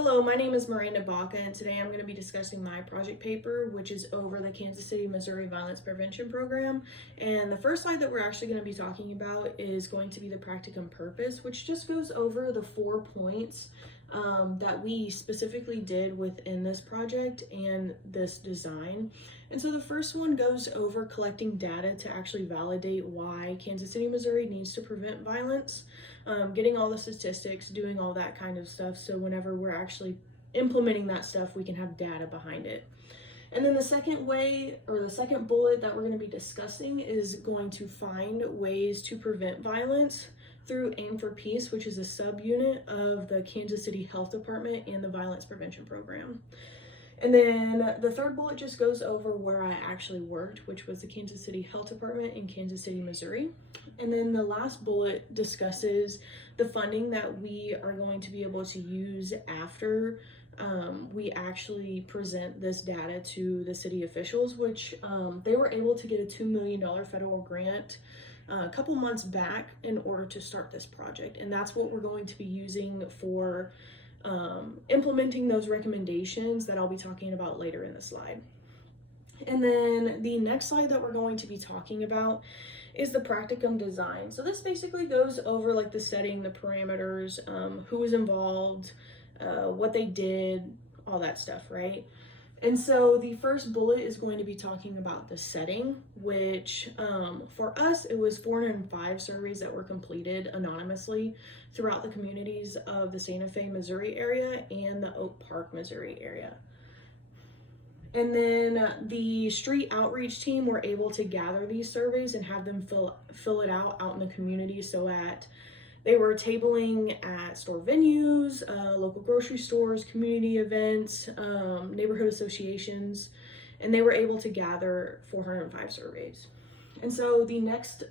Hello, my name is Miranda Baca, and today I'm going to be discussing my project paper, which is over the Kansas City, Missouri Violence Prevention Program. And the first slide that we're actually going to be talking about is going to be the practicum purpose, which just goes over the 4 points that we specifically did within this project and this design. And so the first one goes over collecting data to actually validate why Kansas City, Missouri needs to prevent violence, getting all the statistics, doing all that kind of stuff. So whenever we're actually implementing that stuff, we can have data behind it. And then the second bullet that we're going to be discussing is going to find ways to prevent violence through Aim for Peace, which is a subunit of the Kansas City Health Department and the Violence Prevention Program. And then the third bullet just goes over where I actually worked, which was the Kansas City Health Department in Kansas City, Missouri. And then the last bullet discusses the funding that we are going to be able to use after we actually present this data to the city officials, which they were able to get a $2 million federal grant a couple months back in order to start this project. And that's what we're going to be using for implementing those recommendations that I'll be talking about later in the slide. And then the next slide that we're going to be talking about is the practicum design. So this basically goes over like the setting, the parameters, who was involved, what they did, all that stuff, right? And so the first bullet is going to be talking about the setting, which for us, it was 405 surveys that were completed anonymously throughout the communities of the Santa Fe, Missouri area and the Oak Park, Missouri area. And then the street outreach team were able to gather these surveys and have them fill it out in the community. So they were tabling at store venues, local grocery stores, community events, neighborhood associations, and they were able to gather 405 surveys. And so the next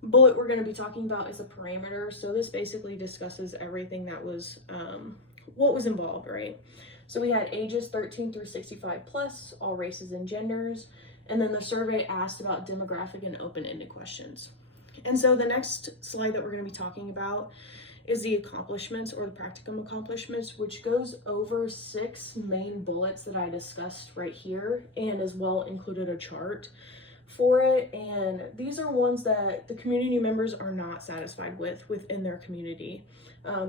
bullet we're going to be talking about is a parameter. So this basically discusses everything that was, what was involved, right? So we had ages 13 through 65 plus, all races and genders, and then the survey asked about demographic and open-ended questions. And so the next slide that we're going to be talking about is the accomplishments or the practicum accomplishments, which goes over 6 main bullets that I discussed right here, and as well included a chart for it. And these are ones that the community members are not satisfied with within their community.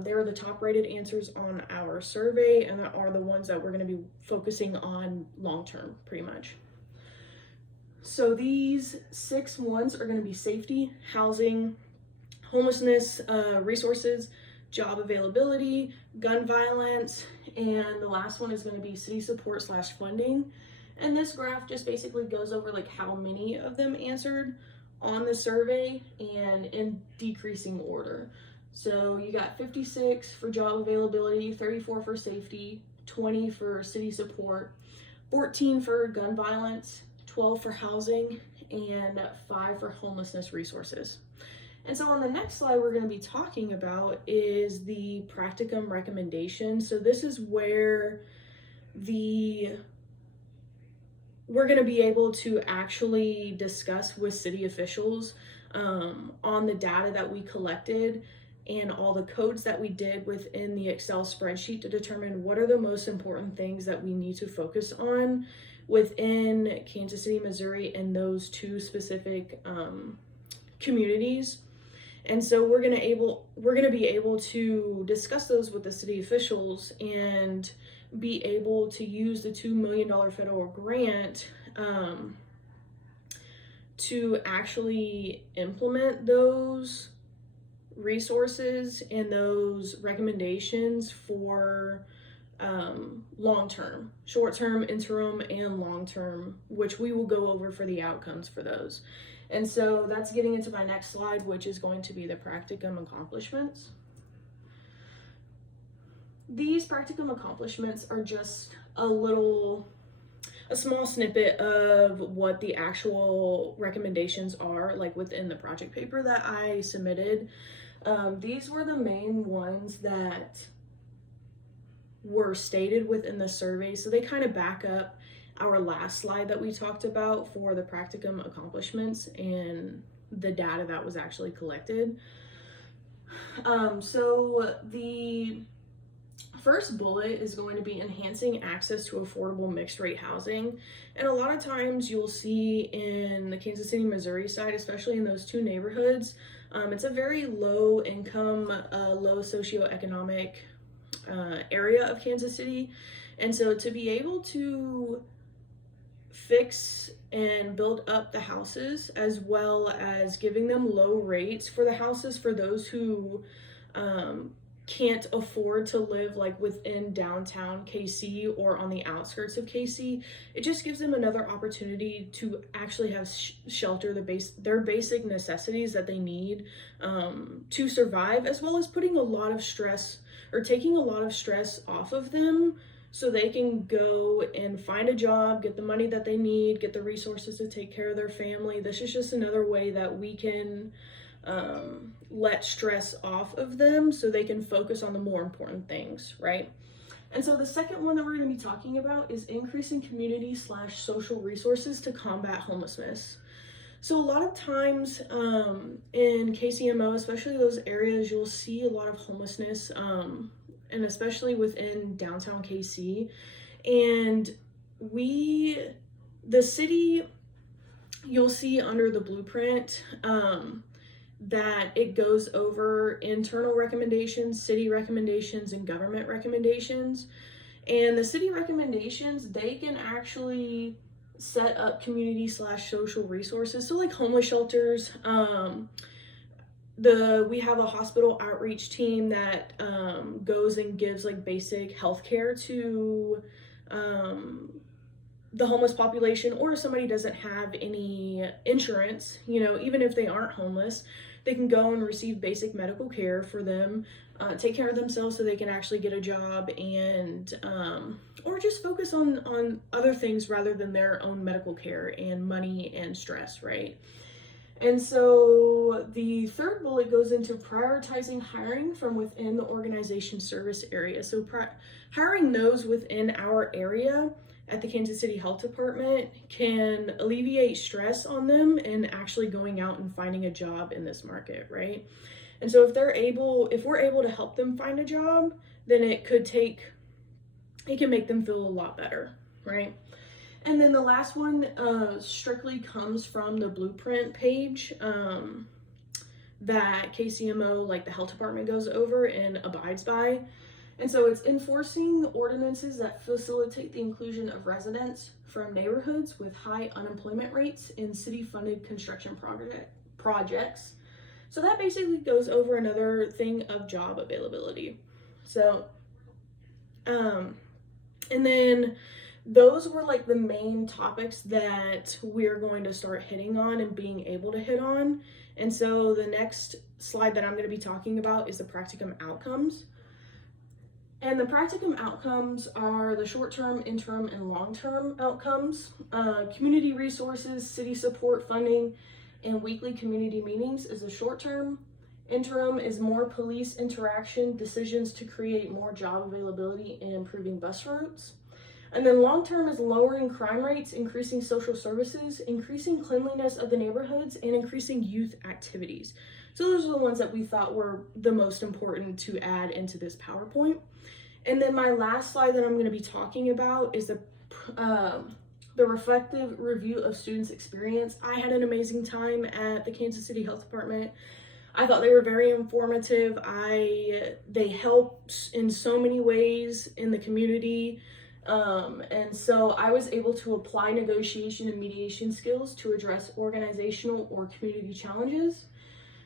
They are the top rated answers on our survey and are the ones that we're going to be focusing on long term, pretty much. So these 6 ones are going to be safety, housing, homelessness, resources, job availability, gun violence, and the last one is going to be city support / funding. And this graph just basically goes over like how many of them answered on the survey and in decreasing order. So you got 56 for job availability, 34 for safety, 20 for city support, 14 for gun violence, 12 for housing, and 5 for homelessness resources. And so on the next slide we're going to be talking about is the practicum recommendation. So this is where we're going to be able to actually discuss with city officials on the data that we collected and all the codes that we did within the Excel spreadsheet to determine what are the most important things that we need to focus on within Kansas City, Missouri, and those 2 specific communities. And so we're going to be able to discuss those with the city officials and be able to use the $2 million federal grant to actually implement those resources and those recommendations for long-term, short-term, interim, and long-term, which we will go over for the outcomes for those. And so that's getting into my next slide, which is going to be the practicum accomplishments. These practicum accomplishments are just a small snippet of what the actual recommendations are, like within the project paper that I submitted. These were the main ones that were stated within the survey. So they kind of back up our last slide that we talked about for the practicum accomplishments and the data that was actually collected. So the First bullet is going to be enhancing access to affordable mixed rate housing. And a lot of times you'll see in the Kansas City, Missouri side, especially in those two neighborhoods, it's a very low income, low socioeconomic area of Kansas City. And so to be able to fix and build up the houses, as well as giving them low rates for the houses for those who can't afford to live like within downtown KC or on the outskirts of KC, it just gives them another opportunity to actually have shelter, their basic necessities that they need to survive, as well as putting a lot of stress or taking a lot of stress off of them so they can go and find a job, get the money that they need, get the resources to take care of their family. This is just another way that we can let stress off of them so they can focus on the more important things, right? And so the second one that we're going to be talking about is increasing community/social resources to combat homelessness. So a lot of times in KCMO, especially those areas, you'll see a lot of homelessness, and especially within downtown KC. And the city, you'll see under the blueprint, that it goes over internal recommendations, city recommendations, and government recommendations. And the city recommendations, they can actually set up community/social resources. So like homeless shelters, we have a hospital outreach team that goes and gives like basic health care to the homeless population, or if somebody doesn't have any insurance, even if they aren't homeless, they can go and receive basic medical care for them, take care of themselves so they can actually get a job, and or just focus on other things rather than their own medical care and money and stress, right? And so the third bullet goes into prioritizing hiring from within the organization service area. So hiring those within our area at the Kansas City Health Department can alleviate stress on them and actually going out and finding a job in this market, right? And so if we're able to help them find a job, then it can make them feel a lot better, right? And then the last one strictly comes from the blueprint page that KCMO, like the health department, goes over and abides by. And so it's enforcing ordinances that facilitate the inclusion of residents from neighborhoods with high unemployment rates in city-funded construction projects. So that basically goes over another thing of job availability. So, and then those were like the main topics that we're going to start hitting on and being able to hit on. And so the next slide that I'm going to be talking about is the practicum outcomes. And the practicum outcomes are the short-term, interim, and long-term outcomes. Community resources, city support funding, and weekly community meetings is the short-term. Interim is more police interaction, decisions to create more job availability, and improving bus routes. And then long-term is lowering crime rates, increasing social services, increasing cleanliness of the neighborhoods, and increasing youth activities. So those are the ones that we thought were the most important to add into this PowerPoint. And then my last slide that I'm going to be talking about is the reflective review of students' experience. I had an amazing time at the Kansas City Health Department. I thought they were very informative. They helped in so many ways in the community. And so I was able to apply negotiation and mediation skills to address organizational or community challenges.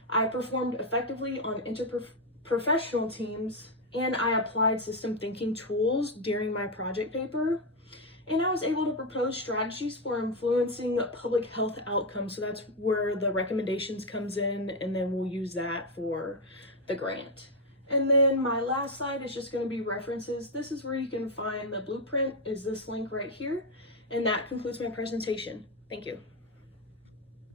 I performed effectively on interprofessional teams, and I applied system thinking tools during my project paper. And I was able to propose strategies for influencing public health outcomes. So that's where the recommendations comes in, and then we'll use that for the grant. And then my last slide is just going to be references. This is where you can find the blueprint, is this link right here. And that concludes my presentation. Thank you.